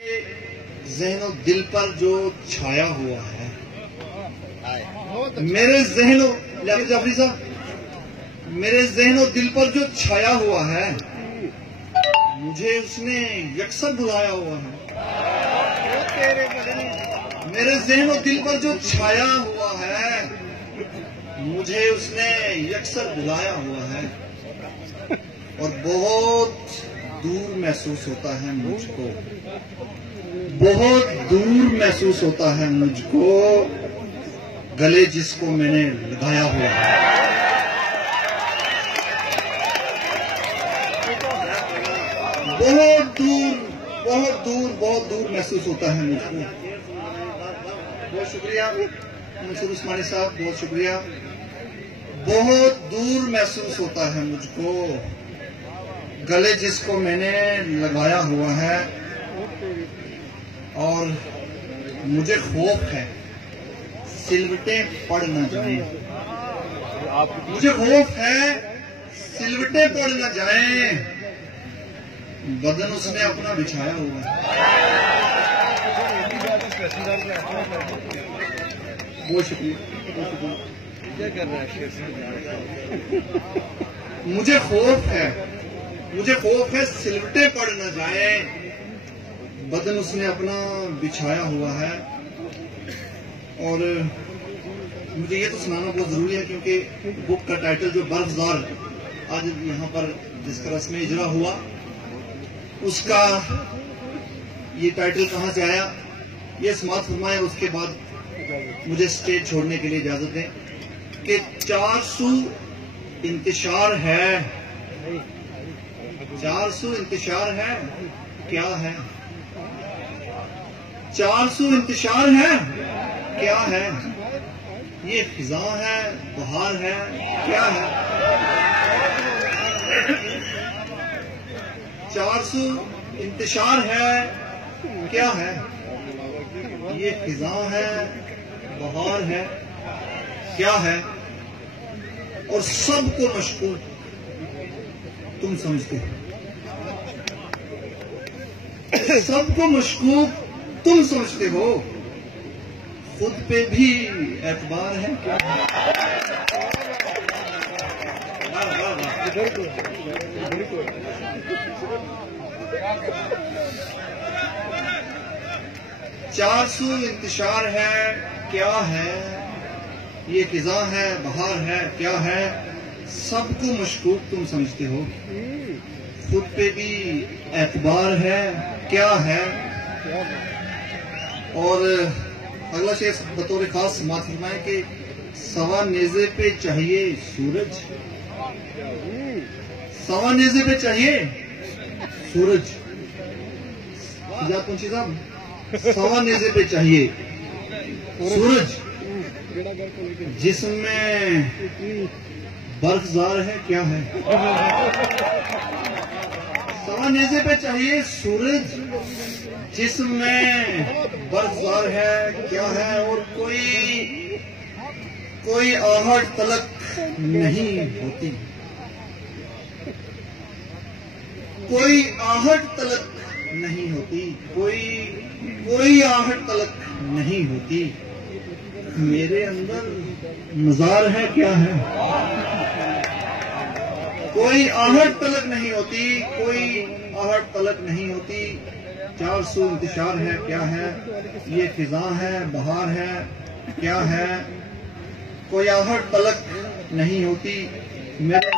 ज़हनो दिल पर जो छाया हुआ है, मेरे ज़हनो जाफरी साहब, मेरे ज़हनो दिल पर जो छाया हुआ है, मुझे उसने यकसर बुलाया हुआ है। मेरे ज़हनो दिल पर जो छाया हुआ है, मुझे उसने यकसर बुलाया हुआ है और बहुत दूर महसूस होता है मुझको, बहुत दूर महसूस होता है मुझको गले जिसको मैंने लगाया हुआ है। बहुत दूर, बहुत दूर, बहुत दूर महसूस होता है मुझको। बहुत शुक्रिया मंसूर उस्मानी साहब, बहुत शुक्रिया। बहुत दूर महसूस होता है मुझको गले जिसको मैंने लगाया हुआ है और मुझे खौफ है सिलवटें पड़ न जाएं। मुझे खौफ है सिलवटें पड़ न जाएं, बदन उसने अपना बिछाया हुआ है। बहुत शुक्रिया, क्या कर रहा है? मुझे खौफ है सिलवटें पड़ न जाए, बदन उसने अपना बिछाया हुआ है। और मुझे ये तो सुनाना बहुत जरूरी है क्योंकि बुक का टाइटल जो बर्फज़ार आज यहाँ पर जिसका रस्म इजरा हुआ, उसका ये टाइटल कहाँ से आया, ये समाअत फरमाए। उसके बाद मुझे स्टेज छोड़ने के लिए इजाजत दें कि 400 इंतशार है। 400 इंतशार है, क्या है? 400 इंतशार है, क्या है? ये फिजा है, बहार है, क्या है? 400 इंतशार है, क्या है? ये फिजा है, बहार है, क्या है? और सबको मशकूक तुम समझते हो, सबको मशकूक तुम समझते हो, खुद पे भी एतबार है क्या? 400 इंतशार है, क्या है? ये फिजा है, बहार है, क्या है? सबको मशकूक तुम समझते हो, खुद पे भी एतबार है, क्या है? और अगला शेर बतौर खास समाअत फरमाए कि सवा नेज़े पे चाहिए सूरज, सवा नेज़े पे चाहिए सूरज। मुंशी साहब, सवा नेज़े पे चाहिए सूरज, जिसमें बर्फज़ार है, क्या है? सवा नेज़े पे चाहिए सूरज, जिसमें बर्फज़ार है, क्या है? और कोई आहट तलक नहीं होती, कोई आहट तलक नहीं होती, कोई आहट तलक नहीं होती। मेरे अंदर मज़ार है, क्या है? कोई आहट तलक नहीं होती, कोई आहट तलक नहीं होती। 400 इंतशार है, क्या है? ये फिजा है, बहार है, क्या है? कोई आहट तलक नहीं होती। मेरे